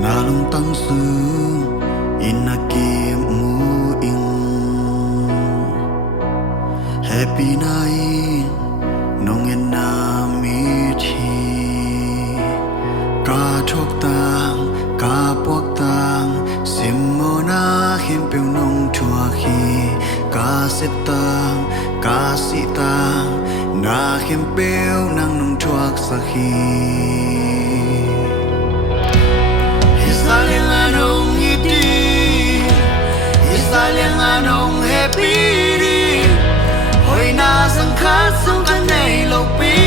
na lung tang su inaki mu ing happy night nong en na mi thi ka thok tang ka pok tang sim mo na him pe nong thua khi ka set tang ka si tang na him pe nang nong thuak sa khi Isaling anong ngiti Isaling anong happy Hoy nasang kasong kanay lopi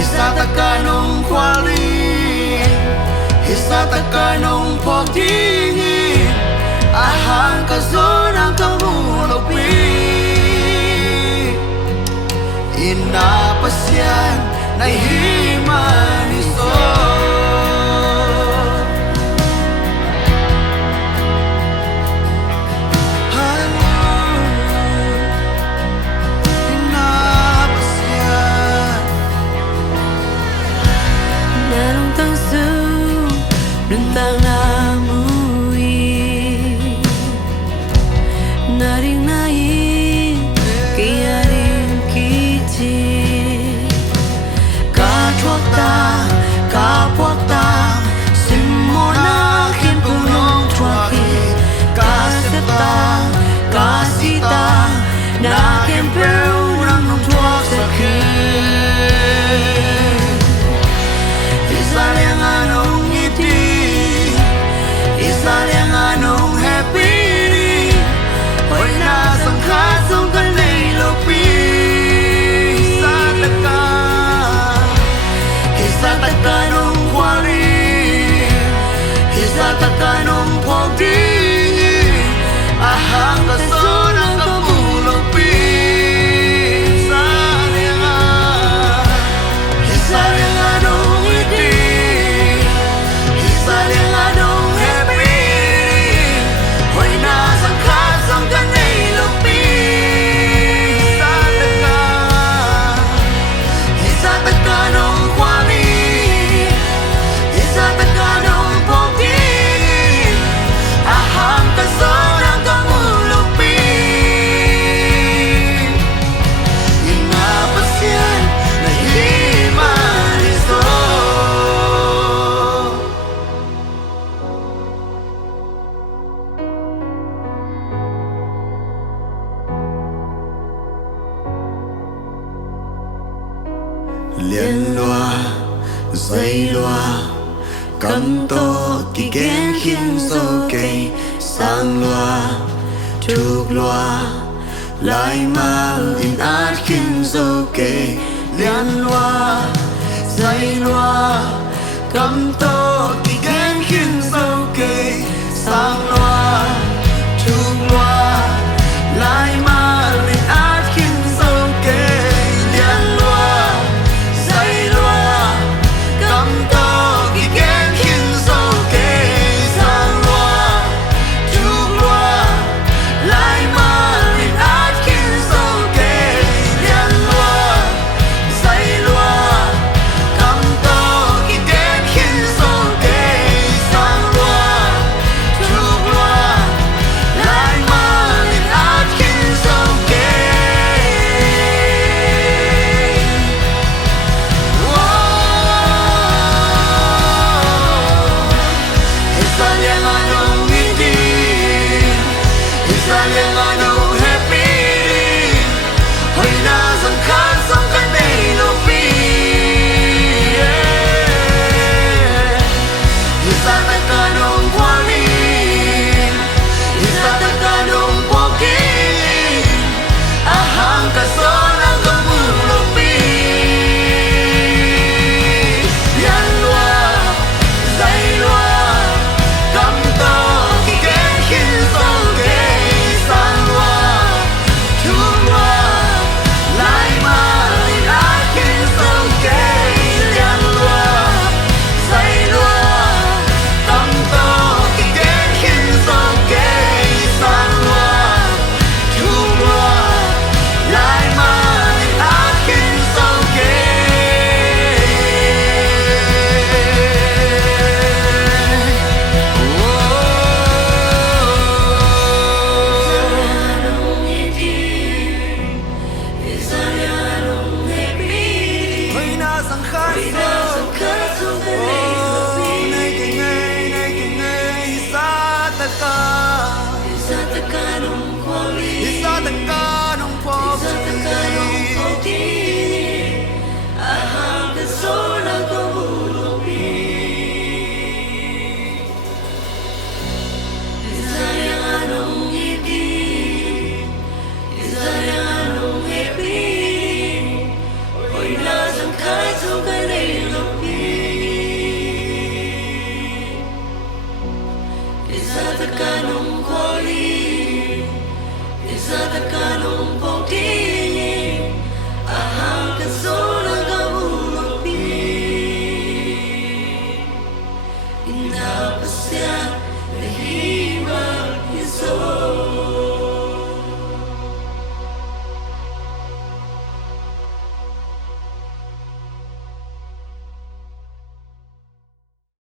Isatakanong kwali Isatakanong pokti Ahang kasonang kamulopi Inapasyan na himaniso Inapasyan Narong tangsu Rentang namui Naring nain Kiaring kiti Ka puak ta sim mo na khin punong thuaki ka sep ta ka si ta na kem peu nang nong thuak sa khi Isaling anong ngiti Isaling anong happy Hoy nasang kasong kanay lopi Isatakanong kwali Isatakanong pokti Ahang kasonang kamulopi Isaling anong ngiti Isaling anong happy Hoy nasang kasong kanay lopi Isatakanong kwali Isatakanong pokti Ahang kasonang kamulopi Inapasyan na himaniso Liên loa, dây loa Cắm to kỳ ghen khiến dâu cây Sang loa, thuộc loa Lại mà in át khiến dâu cây Liên loa, dây loa Cắm to kỳ ghen khiến dâu cây Sang loa, thuộc loa Lại mà in át khiến dâu cây Liên loa, dây loa Cắm to kỳ ghen khiến dâu cây Sang loa, thuộc loa Lại mà in át khiến dâu cây Liên loa, dây loa Cắm to kỳ ghen khiến dâu cây Sang loa, thuộc loa Lại mà in át khiến dâu cây Isaling anong ngiti Isaling anong happy Hoy nasang kasong kanay lopi Isatakanong kwali Isatakanong poki Ahang kasonang kamulopi Yan loa, zay loa Cắm to kỳ ghen khiến dâu cây Sang loa, thuộc loa Lại mà sang khát sâu nay cái ngày sa ta ca sa ta ca nông phò Is that the canon?